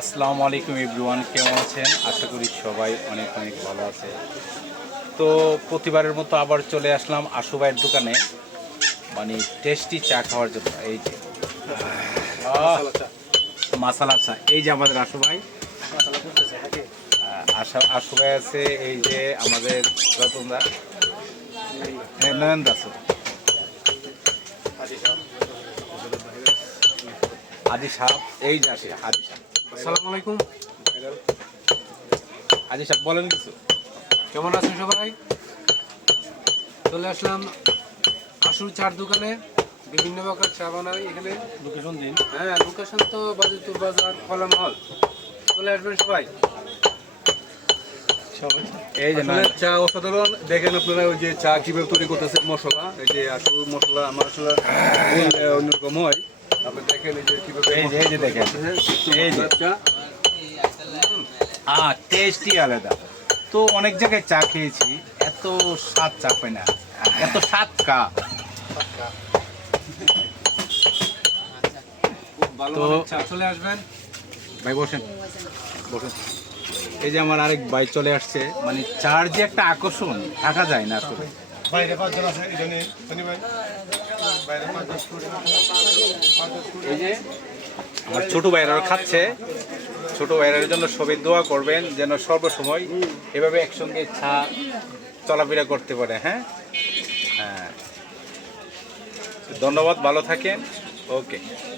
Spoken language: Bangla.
আসসালামু আলাইকুম এভরিওয়ান, কেমন আছেন? আশা করি সবাই অনেক অনেক ভালো আছে। তো প্রতিবারের মতো আবার চলে আসলাম আশু ভাইয়ের দোকানে, মানে টেস্টি চা খাওয়ার জন্য। এই যে মাসালা চা, এই যে আমাদের আশু ভাই, আশু ভাই আছে, এই যে আমাদের রতনদা, নয়ন দাস, আদি সাহ, এই যে আসে আদি সাহ। আসসালামু আলাইকুম। আদি সাহ বলেন কিছু। কেমন আছেন সবাই? চলে আসলাম আশুর চার দোকানে। বিভিন্ন প্রকার চা বানাই এখানে। লোকেশন দিন। হ্যাঁ, লোকেশন তো বাজিতুর বাজার, কলা মহল। চলে আসবেন সবাই। এই যে আসলে চা অসাধারণ। দেখেন আপনারা ওই যে চা কিভাবে তৈরি করতেছে, মশলা, এই যে আসল মশলা আমার আসলে অন্যরকম হয়। আপনি দেখেন এই যে কিভাবে এই যে দেখেন, এই যে চা টেস্টই আলাদা। তো অনেক জায়গায় চা খেয়েছি, এত স্বাদ চা পাই না, এত স্বাদ কা। খুব ভালো তো মানের চা। চলে আসবেন। ভাই বসেন, বসেন। এই যে আমার আরেক ভাই চলে আসছে, মানে চার যে একটা আকর্ষণ থাকা যায় না আসলে। বাইরে পাঁচজন আছে, এই জন্য ভাই বাইরে এই যে আমার ছোট ভাইরাও খাচ্ছে, ছোট ভাইরার জন্য সবাই দোয়া করবেন যেন সর্বসময় এভাবে একসঙ্গে চা চলাফেরা করতে পারে। হ্যাঁ হ্যাঁ, ধন্যবাদ, ভালো থাকেন। ওকে।